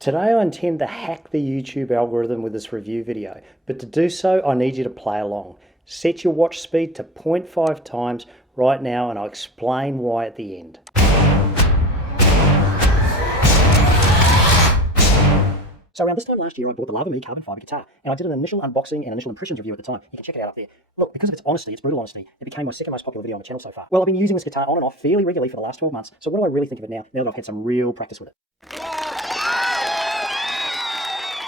Today I intend to hack the YouTube algorithm with this review video, but to do so I need you to play along. Set your watch speed to 0.5 times right now and I'll explain why at the end. So around this time last year I bought the Lava Me carbon fibre guitar and I did an initial unboxing and initial impressions review at the time. You can check it out up there. Look, because of its honesty, its brutal honesty, it became my second most popular video on the channel so far. Well, I've been using this guitar on and off fairly regularly for the last 12 months, so what do I really think of it now that I've had some real practice with it?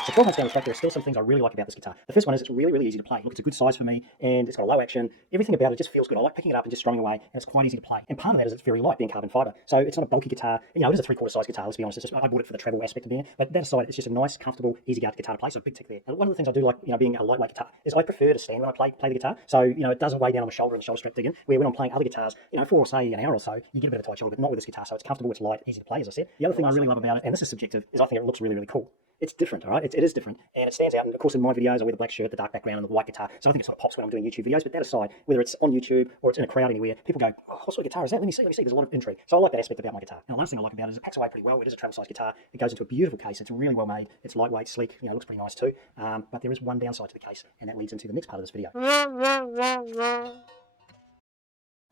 So 12 months down the track, there are still some things I really like about this guitar. The first one is it's really, really easy to play. Look, it's a good size for me, and it's got a low action. Everything about it just feels good. I like picking it up and just strumming away, and it's quite easy to play. And part of that is it's very light, being carbon fibre. So it's not a bulky guitar. You know, it is a 3/4 size guitar, let's be honest. I bought it for the travel aspect of being it. But that aside, it's just a nice, comfortable, easy guitar to play, so big tick there. And one of the things I do like, being a lightweight guitar, is I prefer to stand when I play the guitar. So, it doesn't weigh down on my shoulder and the shoulder strap digging, where when I'm playing other guitars, for, say, an hour or so, you get a bit of tight shoulder, but not with this guitar. So it's comfortable, it's light, easy to play, as I said. The other thing I really love about it, and this is subjective, is I think it looks really, really cool. It's different, all right? It is different, and it stands out. And of course, in my videos, I wear the black shirt, the dark background, and the white guitar. So I think it sort of pops when I'm doing YouTube videos. But that aside, whether it's on YouTube or it's in a crowd anywhere, people go, "Oh, what sort of guitar is that? Let me see. There's a lot of intrigue." So I like that aspect about my guitar. And the last thing I like about it is it packs away pretty well. It is a travel size guitar. It goes into a beautiful case. It's really well made. It's lightweight, sleek. Looks pretty nice too. But there is one downside to the case, and that leads into the next part of this video.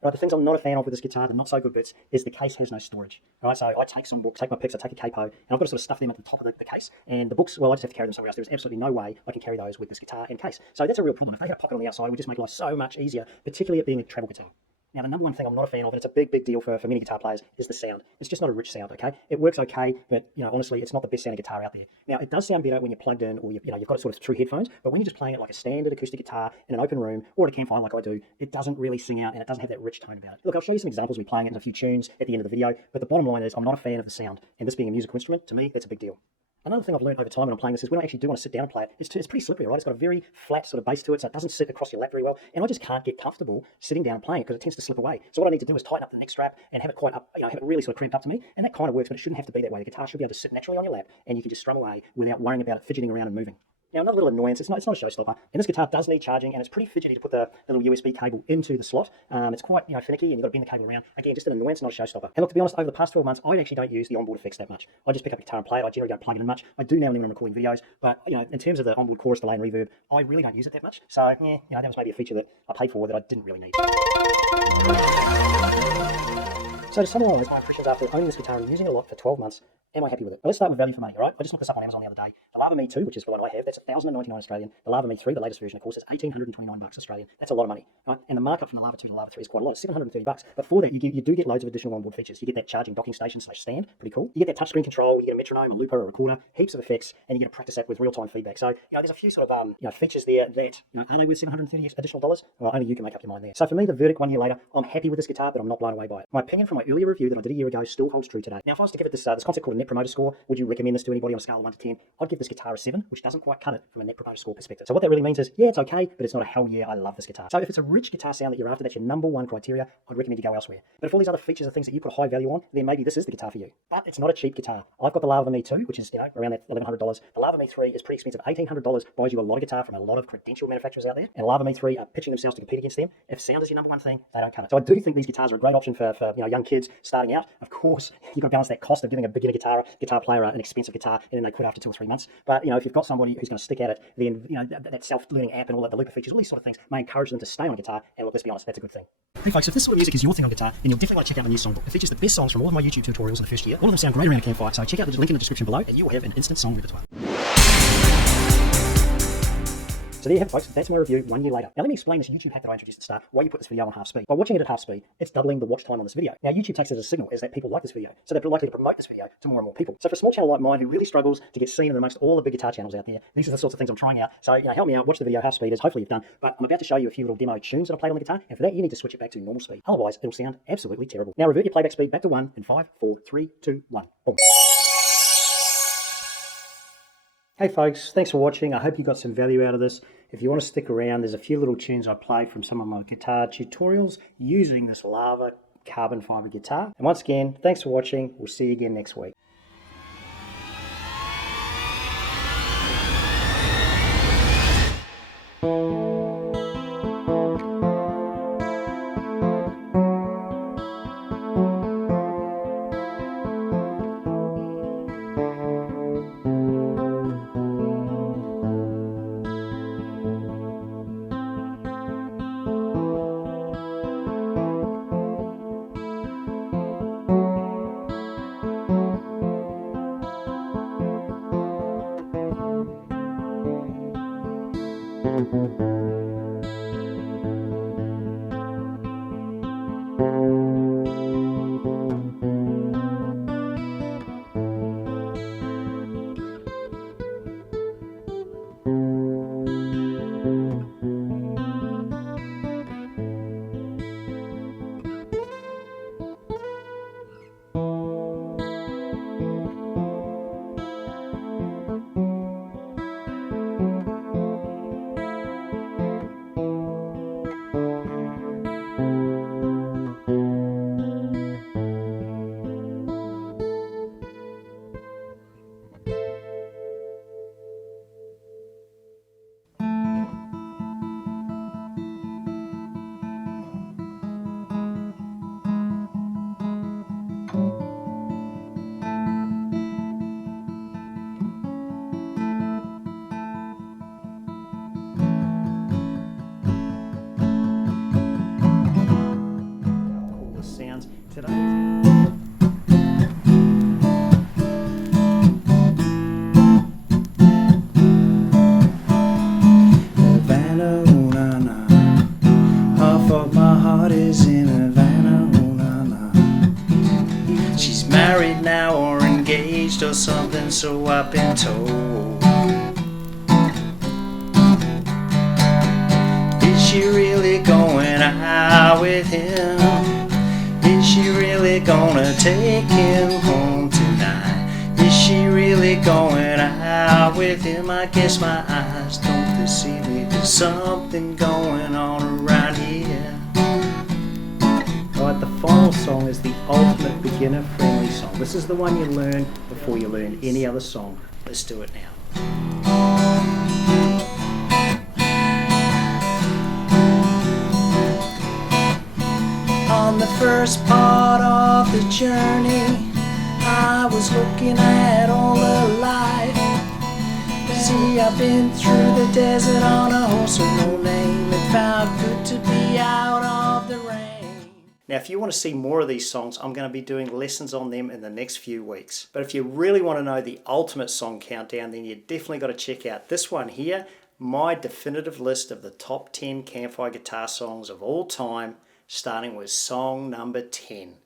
Right, the things I'm not a fan of with this guitar, the not so good bits, is the case has no storage. All right, so I take Songbook, take my picks, I take a capo, and I've got to sort of stuff them at the top of the case. And the books, well, I just have to carry them somewhere else. There's absolutely no way I can carry those with this guitar and case. So that's a real problem. If they had a pocket on the outside, it would just make life so much easier, particularly it being a travel guitar. Now, the number one thing I'm not a fan of, and it's a big, big deal for many guitar players, is the sound. It's just not a rich sound, okay? It works okay, but, honestly, it's not the best sounding guitar out there. Now, it does sound better when you're plugged in or, you've got it sort of through headphones, but when you're just playing it like a standard acoustic guitar in an open room or at a campfire like I do, it doesn't really sing out and it doesn't have that rich tone about it. Look, I'll show you some examples of me playing it in a few tunes at the end of the video, but the bottom line is I'm not a fan of the sound, and this being a musical instrument, to me, that's a big deal. Another thing I've learned over time when I'm playing this is when I actually do want to sit down and play it, it's pretty slippery, right? It's got a very flat sort of bass to it, so it doesn't sit across your lap very well, and I just can't get comfortable sitting down and playing it because it tends to slip away. So what I need to do is tighten up the neck strap and have it quite up, have it really sort of cramped up to me, and that kind of works, but it shouldn't have to be that way. The guitar should be able to sit naturally on your lap, and you can just strum away without worrying about it fidgeting around and moving. Now, another little annoyance, it's not a showstopper, and this guitar does need charging, and it's pretty fidgety to put the little USB cable into the slot. It's quite, finicky, and you've got to bend the cable around. Again, just an annoyance, not a showstopper. And look, to be honest, over the past 12 months, I actually don't use the onboard effects that much. I just pick up a guitar and play it. I generally don't plug it in much. I do now and then when I'm recording videos, but, in terms of the onboard chorus, delay, and reverb, I really don't use it that much. So, that was maybe a feature that I paid for that I didn't really need. So to summarise my impressions after owning this guitar and using it a lot for 12 months, am I happy with it? Well, let's start with value for money, all right? I just looked this up on Amazon the other day. The Lava Me 2, which is the one I have, that's $1,099 Australian. The Lava Me 3, the latest version, of course, is $1,829 Australian. That's a lot of money, right? And the markup from the Lava 2 to the Lava 3 is quite a lot. It's $730. But for that, you do get loads of additional onboard features. You get that charging docking station / stand, pretty cool. You get that touchscreen control, you get a metronome, a looper, a recorder, heaps of effects, and you get to practice that with real-time feedback. So, there's a few sort of, features there that, are they worth $730 additional dollars? Well, only you can make up your mind there. So for me, the verdict 1 year later, I'm happy with this guitar, but I'm not blown away by it. My opinion from my earlier review that I did a year ago still holds true today. Now, if I was to give it this concept called a Net Promoter Score, would you recommend this to anybody on a scale of 1 to 10? I'd give this guitar a 7, which doesn't quite cut it from a Net Promoter Score perspective. So what that really means is, yeah, it's okay, but it's not a hell yeah, I love this guitar. So if it's a rich guitar sound that you're after, that's your number one criteria, I'd recommend you go elsewhere. But if all these other features are things that you put a high value on, then maybe this is the guitar for you. But it's not a cheap guitar. I've got the Lava Me 2, which is, around that $1,100. The Lava Me 3 is pretty expensive. $1,800 buys you a lot of guitar from a lot of credentialed manufacturers out there. And Lava Me 3 are pitching themselves to compete against them. If sound is your number one thing, they don't cut it. So I do think these guitars are a great option for young kids starting out. Of course, you've got to balance that cost of giving a beginner guitar player an expensive guitar, and then they quit after 2 or 3 months. But if you've got somebody who's going to stick at it, then that self-learning app and all that, the looper features, all these sort of things may encourage them to stay on guitar. And look, let's be honest, that's a good thing. Hey folks, if this sort of music is your thing on guitar, then you'll definitely want to check out my new Songbook. It features the best songs from all of my YouTube tutorials in the first year. All of them sound great around a campfire, so check out the link in the description below, and you will have an instant song repertoire. So there you have it, folks. That's my review 1 year later. Now let me explain this YouTube hack that I introduced at the start, why you put this video on half speed. By watching it at half speed, it's doubling the watch time on this video. Now YouTube takes it as a signal, is that people like this video, so they're likely to promote this video to more and more people. So for a small channel like mine who really struggles to get seen amongst all the big guitar channels out there, these are the sorts of things I'm trying out. So help me out, watch the video half speed, as hopefully you've done. But I'm about to show you a few little demo tunes that I played on the guitar, and for that you need to switch it back to normal speed. Otherwise, it'll sound absolutely terrible. Now revert your playback speed back to 1 in 5, 4, 3, 2, 1. Boom. Hey folks, thanks for watching. I hope you got some value out of this. If you want to stick around, there's a few little tunes I played from some of my guitar tutorials using this Lava carbon fibre guitar. And once again, thanks for watching. We'll see you again next week. Sounds today. Havana, ooh, na, na. Half of my heart is in Havana, ooh, na, na. She's married now or engaged or something, so I've been told. Is she really going out with him? Is she really gonna take him home tonight? Is she really going out with him? I guess my eyes don't deceive me. There's something going on around here. Alright, the final song is the ultimate beginner-friendly song. This is the one you learn before you learn any other song. Let's do it now. On the first part of the journey, I was looking at all the life. See, I've been through the desert on a horse with no name. It felt good to be out of the rain. Now, if you want to see more of these songs, I'm going to be doing lessons on them in the next few weeks. But if you really want to know the ultimate song countdown, then you definitely got to check out this one here, my definitive list of the top 10 Campfire guitar songs of all time, starting with song number 10.